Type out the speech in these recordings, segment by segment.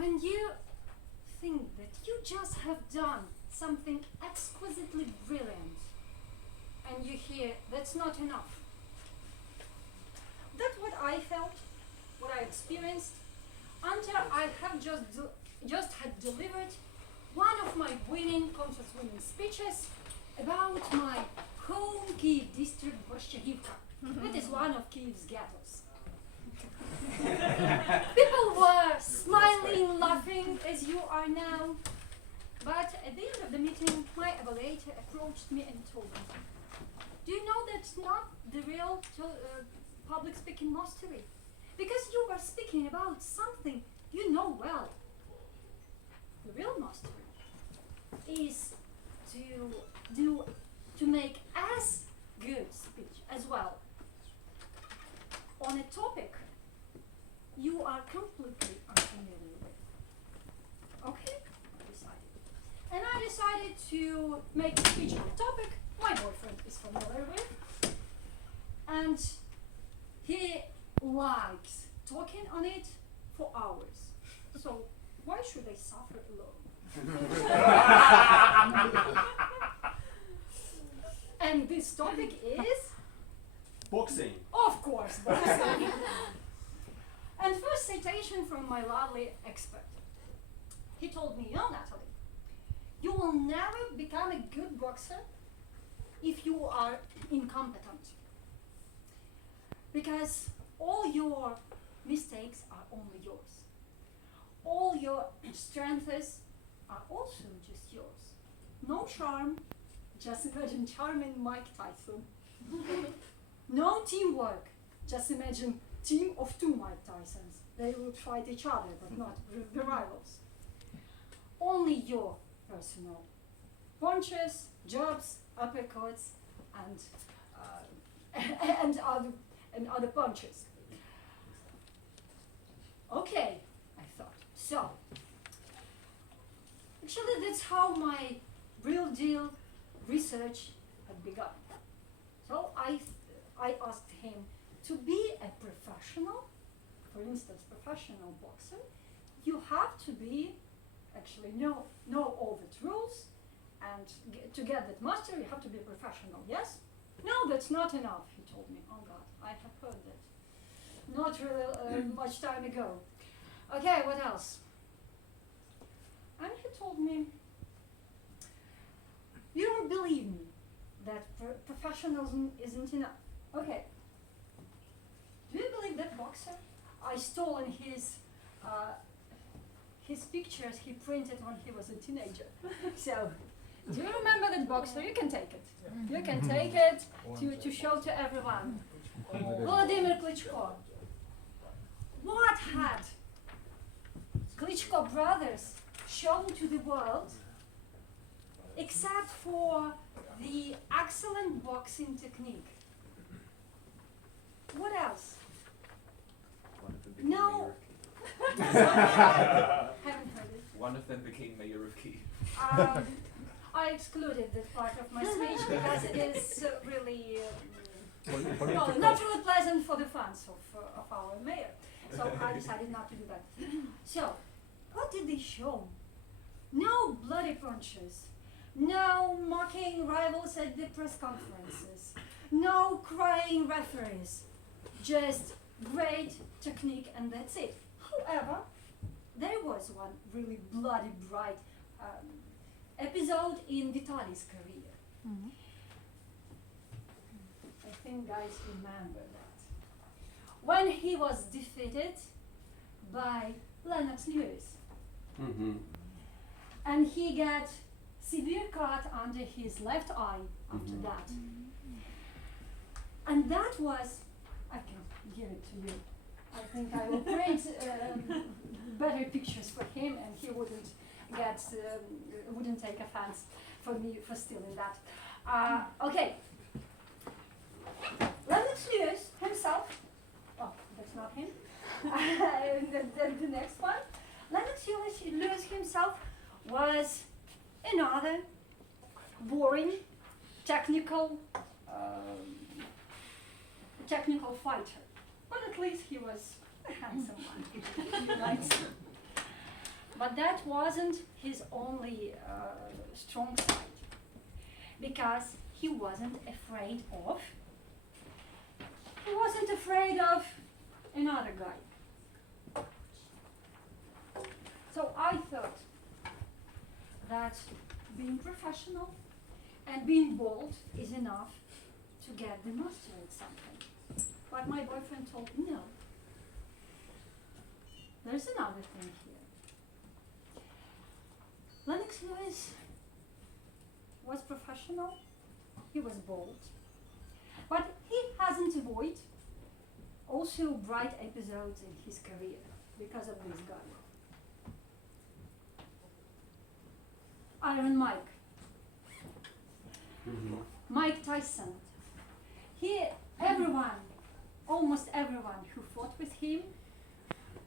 when you think that you just have done something exquisitely brilliant, and you hear that's not enough. That's what I felt, what I experienced, until I have just had delivered one of my contest-winning speeches about my home Kiev district, Borщagivka. That is one of Kiev's ghettos. People were smiling, laughing, as you are now. But at the end of the meeting, my evaluator approached me and told me, do you know that's not the real public speaking mastery? Because you were speaking about something you know well. The real mastery is to make as good speech as well on a topic you are completely unfamiliar with. Okay, I decided. And I decided to make a speech on a topic my boyfriend is familiar with. And he likes talking on it for hours. So why should I suffer alone? And this topic is? Boxing. Of course, boxing. And first citation from my lovely expert. He told me, Nataly, you will never become a good boxer if you are incompetent. Because all your mistakes are only yours. All your strengths are also just yours. No charm, just imagine charming Mike Tyson. No teamwork, just imagine team of 2 Mike Tysons. They will fight each other, but not the rivals. Only your personal punches, jabs, uppercuts, and other punches. Okay, I thought. So, actually that's how my real deal research had begun. So I asked him to be a professional, for instance, professional boxer, you have to be, actually know all the rules, and to get that master, you have to be a professional, yes? No, that's not enough, he told me. Oh God, I have heard that. Not really much time ago. Okay, what else? And he told me, you don't believe me that professionalism isn't enough. Okay. Do you believe that boxer? I stolen his pictures he printed when he was a teenager. So, do you remember that boxer? You can take it. You can take it to show to everyone. Vladimir Klitschko. What had Klitschko brothers shown to the world except for the excellent boxing technique? What else? No. Haven't heard it. One of them became mayor of Kiev. I excluded that part of my speech because it is really not really pleasant for the fans of our mayor. So I decided not to do that. So, what did they show? No bloody punches, no mocking rivals at the press conferences, no crying referees, just great technique and that's it. However, there was one really bloody bright episode in Nataly's career. Mm-hmm. I think guys remember that. When he was defeated by Lennox Lewis. Mm-hmm. And he got severe cut under his left eye after that. And that was, I can give it to you. I think I will print better pictures for him and he wouldn't take offense for me for stealing that. Okay. Lennox Lewis himself, oh, that's not him. the next one. Lennox Lewis himself was another boring, technical fighter. But at least he was a handsome one. Right? But that wasn't his only strong side, because he wasn't afraid of another guy. So I thought that being professional and being bold is enough to get the master at something. But my boyfriend told me, no, there's another thing here. Lennox Lewis was professional, he was bold, but he hasn't avoided also bright episodes in his career because of this guy. Iron Mike. Mike Tyson. Almost everyone who fought with him,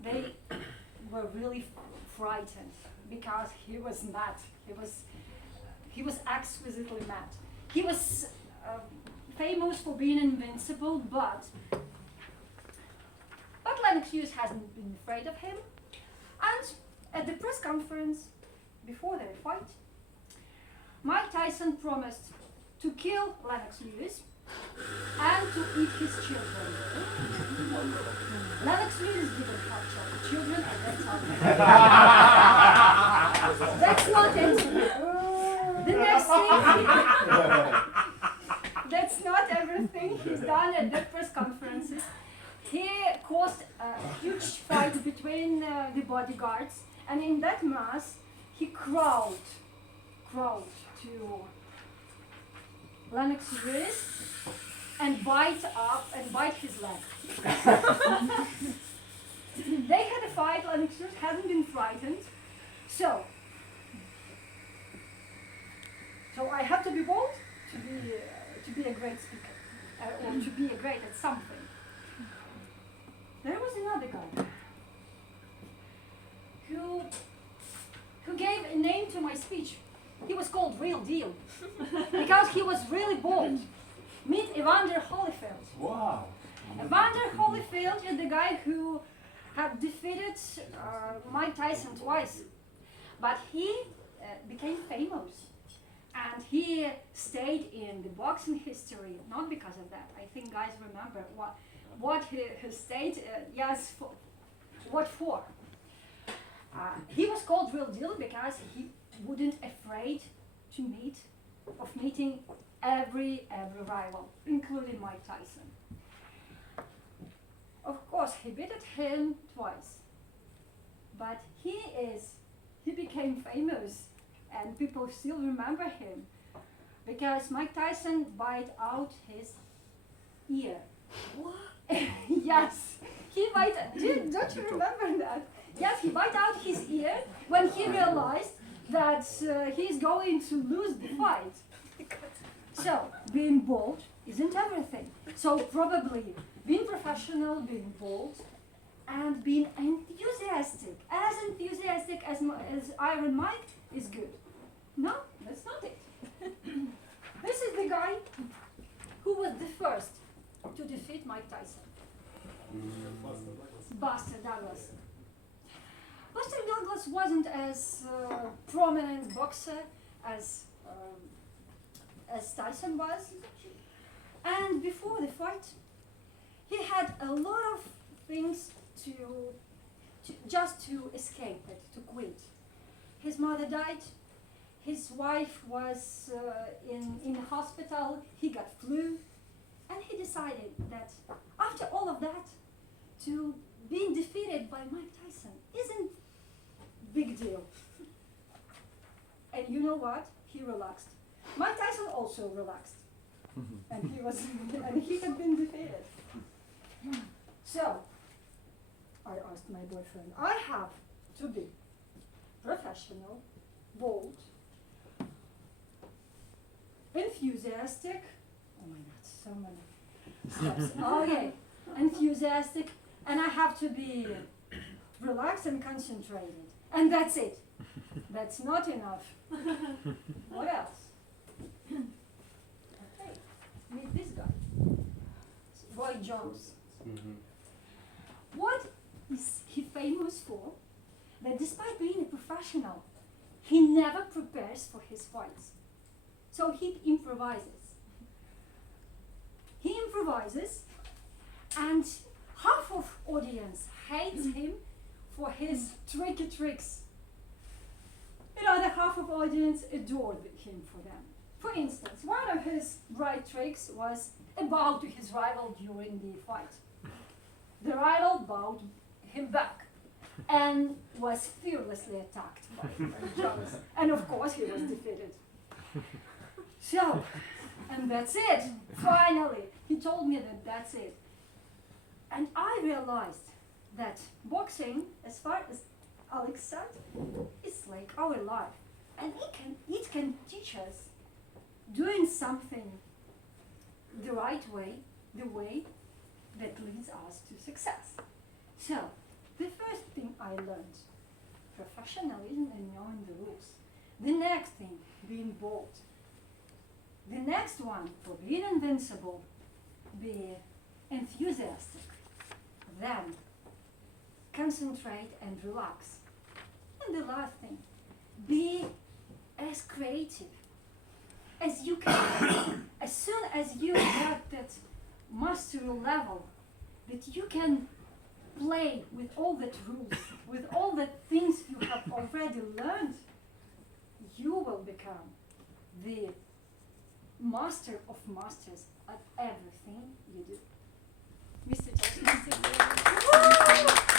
they were really frightened because he was mad. He was exquisitely mad. He was famous for being invincible, but Lennox Lewis hasn't been afraid of him. And at the press conference before their fight, Mike Tyson promised to kill Lennox Lewis and to eat his children. Lennox Lewis didn't have children at that time. That's not it. The next thing, that's not everything he's done at the press conferences. He caused a huge fight between the bodyguards, and in that mass, he crawled to Lennox Lewis and bite his leg. They had a fight. Lennox Lewis hasn't been frightened, so I have to be bold to be a great speaker or to be a great at something. There was another guy who gave a name to my speech. He was called Real Deal because he was really bold. Meet Evander Holyfield. Wow. Evander Holyfield is the guy who had defeated Mike Tyson twice, but he became famous, and he stayed in the boxing history not because of that. I think guys remember what he stayed. What for? He was called Real Deal because he wouldn't afraid to meeting every rival, including Mike Tyson. Of course, he beat him twice, but he became famous, and people still remember him because Mike Tyson bite out his ear. What? Yes, he bite. Don't you remember that? Yes, he bite out his ear when he realized that he's going to lose the fight. So, being bold isn't everything. So probably being professional, being bold, and being enthusiastic as Iron Mike is good. No, that's not it. This is the guy who was the first to defeat Mike Tyson. Buster Douglas. Buster Douglas wasn't as prominent boxer as Tyson was, and before the fight, he had a lot of things to escape it, to quit. His mother died. His wife was in the hospital. He got flu, and he decided that after all of that, to being defeated by Mike Tyson isn't big deal. And you know what? He relaxed. Mike Tyson also relaxed, and he had been defeated. So I asked my boyfriend, I have to be professional, bold, enthusiastic. Oh my God, so many steps. Okay, enthusiastic, and I have to be relaxed and concentrated. And that's it. That's not enough. What else? Okay, meet this guy, Roy Jones. What is he famous for? that despite being a professional, he never prepares for his fights. So he improvises. He improvises, and half of audience hates him for his tricky tricks. The other half of audience adored him for them. For instance, one of his right tricks was a bow to his rival during the fight. The rival bowed him back and was fearlessly attacked by Jones. And of course he was defeated. So, and that's it. Finally, he told me that that's it. And I realized that boxing, as far as Alex said, is like our life. And it can teach us doing something the right way, the way that leads us to success. So, the first thing I learned, professionalism and knowing the rules. The next thing, being bold. The next one, for being invincible, be enthusiastic. Then, concentrate and relax. And the last thing, be as creative as you can. As soon as you get that mastery level, that you can play with all the rules, with all the things you have already learned, you will become the master of masters at everything you do. Mr. Toastmasters.